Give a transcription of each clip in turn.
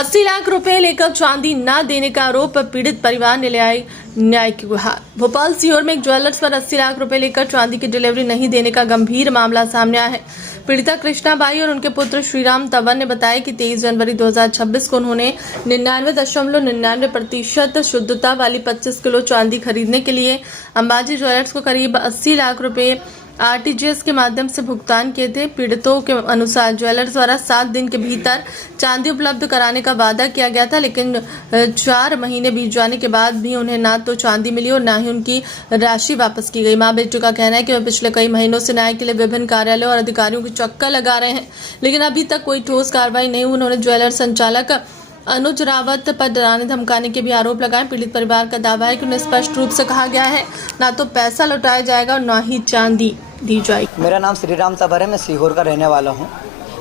80 लाख रुपए लेकर चांदी न देने का आरोप, पीड़ित परिवार ने ले न्याय की गुहार। भोपाल सीहोर में एक ज्वेलर्स पर 80 लाख रुपए लेकर चांदी की डिलीवरी नहीं देने का गंभीर मामला सामने आया है। पीड़िता कृष्णाबाई और उनके पुत्र श्रीराम तंवर ने बताया कि 23 जनवरी 2026 को उन्होंने 99.99% शुद्धता वाली 25 किलो चांदी खरीदने के लिए अंबाजी ज्वेलर्स को करीब 80 लाख रुपए आरटीजीएस के माध्यम से भुगतान किए थे। पीड़ितों के अनुसार ज्वेलर्स द्वारा 7 दिन के भीतर चांदी उपलब्ध कराने का वादा किया गया था, लेकिन 4 महीने बीत जाने के बाद भी उन्हें ना तो चांदी मिली और ना ही उनकी राशि वापस की गई। मां बेटी का कहना है कि वे पिछले कई महीनों से न्याय के लिए विभिन्न कार्यालयों और अधिकारियों की चक्कर लगा रहे हैं, लेकिन अभी तक कोई ठोस कार्रवाई नहीं हुई। उन्होंने ज्वेलर्स संचालक अनुज रावत पर डराने धमकाने के भी आरोप लगाए। पीड़ित परिवार का दावा है कि उन्हें स्पष्ट रूप से कहा गया है ना तो पैसा लौटाया जाएगा और ना ही चांदी दी जाएगी। मेरा नाम श्रीराम तंवर है, मैं सीहोर का रहने वाला हूं।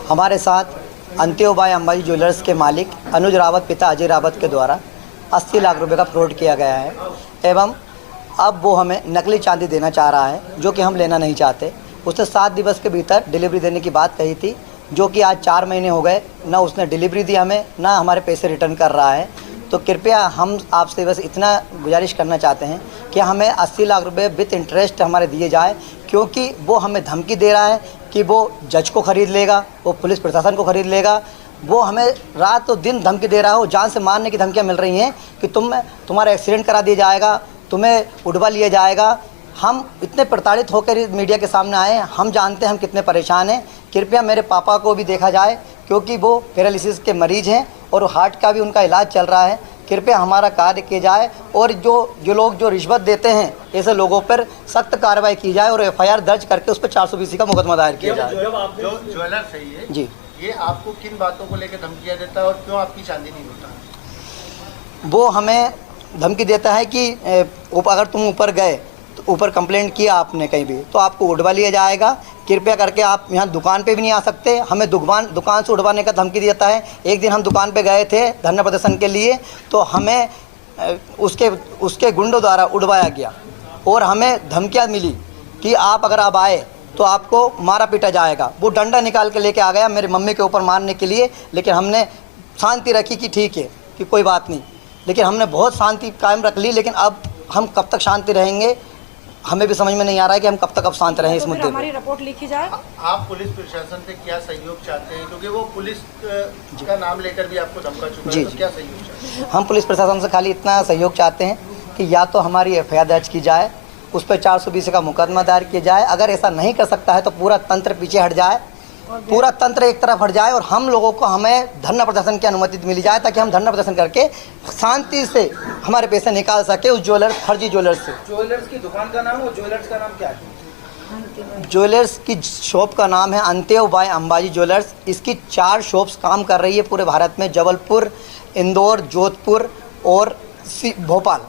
हमारे साथ अंत्योबाई अंबाजी ज्वेलर्स के मालिक अनुज रावत पिता अजय रावत के द्वारा 80 लाख रुपए का फ्रॉड किया गया है एवं अब वो हमें नकली चांदी देना चाह रहा है, जो कि हम लेना नहीं चाहते। उसने 7 दिवस के भीतर डिलीवरी देने की बात कही थी, जो कि आज 4 महीने हो गए, ना उसने डिलीवरी दी हमें, ना हमारे पैसे रिटर्न कर रहा है। तो कृपया हम आपसे बस इतना गुजारिश करना चाहते हैं कि हमें 80 लाख रुपए विथ इंटरेस्ट हमारे दिए जाए, क्योंकि वो हमें धमकी दे रहा है कि वो जज को ख़रीद लेगा, वो पुलिस प्रशासन को ख़रीद लेगा। वो हमें रात और दिन धमकी दे रहा है, जान से मारने की धमकियाँ मिल रही हैं कि तुम्हारा एक्सीडेंट करा दिया जाएगा, तुम्हें उड़वा लिया जाएगा। हम इतने प्रताड़ित होकर मीडिया के सामने आए हैं, हम जानते हैं हम कितने परेशान हैं। कृपया मेरे पापा को भी देखा जाए, क्योंकि वो पैरालिसिस के मरीज हैं और हार्ट का भी उनका इलाज चल रहा है। कृपया हमारा कार्य किया जाए और जो लोग जो रिश्वत देते हैं ऐसे लोगों पर सख्त कार्रवाई की जाए और एफआईआर दर्ज करके उस पर 420 का मुकदमा दायर किया जाए। जो ज्वेलर सही है जी, ये आपको किन बातों को लेकर धमकियाँ देता है और क्यों आपकी चांदी नहीं होता? वो हमें धमकी देता है कि अगर तुम ऊपर गए, ऊपर कंप्लेंट किया आपने कहीं भी, तो आपको उड़वा लिया जाएगा। कृपया करके आप यहाँ दुकान पे भी नहीं आ सकते। हमें दुकान से उड़वाने का धमकी देता है। एक दिन हम दुकान पे गए थे धरना प्रदर्शन के लिए, तो हमें उसके गुंडों द्वारा उड़वाया गया और हमें धमकियाँ मिली कि आप अगर आप आए तो आपको मारा पीटा जाएगा। वो डंडा निकाल के लेके आ गया मेरी मम्मी के ऊपर मारने के लिए, लेकिन हमने शांति रखी कि ठीक है कि कोई बात नहीं, लेकिन हमने बहुत शांति कायम रख ली। लेकिन अब हम कब तक शांति रहेंगे, हमें भी समझ में नहीं आ रहा है कि हम कब तक अब शांत रहें इस मुद्दे पर। हमारी रिपोर्ट लिखी जाए। आप पुलिस प्रशासन से क्या सहयोग चाहते हैं, क्योंकि वो पुलिस का नाम लेकर भी आपको धमका चुका है, तो क्या सहयोग चाहते हैं? हम पुलिस प्रशासन से खाली इतना सहयोग चाहते हैं कि या तो हमारी एफआईआर दर्ज की जाए, उस पर 420 का मुकदमा दायर किया जाए। अगर ऐसा नहीं कर सकता है तो पूरा तंत्र पीछे हट जाए, पूरा तंत्र एक तरफ हट जाए और हम लोगों को हमें धरना प्रदर्शन की अनुमति मिली जाए, ताकि हम धरना प्रदर्शन करके शांति से हमारे पैसे निकाल सके उस फर्जी ज्वेलर्स से। ज्वेलर्स की दुकान का नाम और ज्वेलर्स का नाम क्या है? ज्वेलर्स की शॉप का नाम है अंत्योबाई अंबाजी ज्वेलर्स। इसकी 4 शॉप्स काम कर रही है पूरे भारत में, जबलपुर, इंदौर, जोधपुर और भोपाल।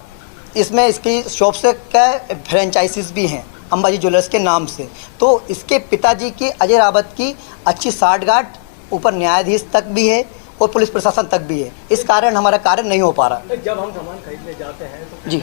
इसमें इसकी शॉप से क्या फ्रेंचाइजीज भी हैं अंबाजी ज्वेलर्स के नाम से। तो इसके पिताजी की अजय रावत की अच्छी साठगांठ ऊपर न्यायाधीश तक भी है और पुलिस प्रशासन तक भी है। इस कारण हमारा कार्य नहीं हो पा रहा। जब हम सामान खरीदने जाते हैं तो जी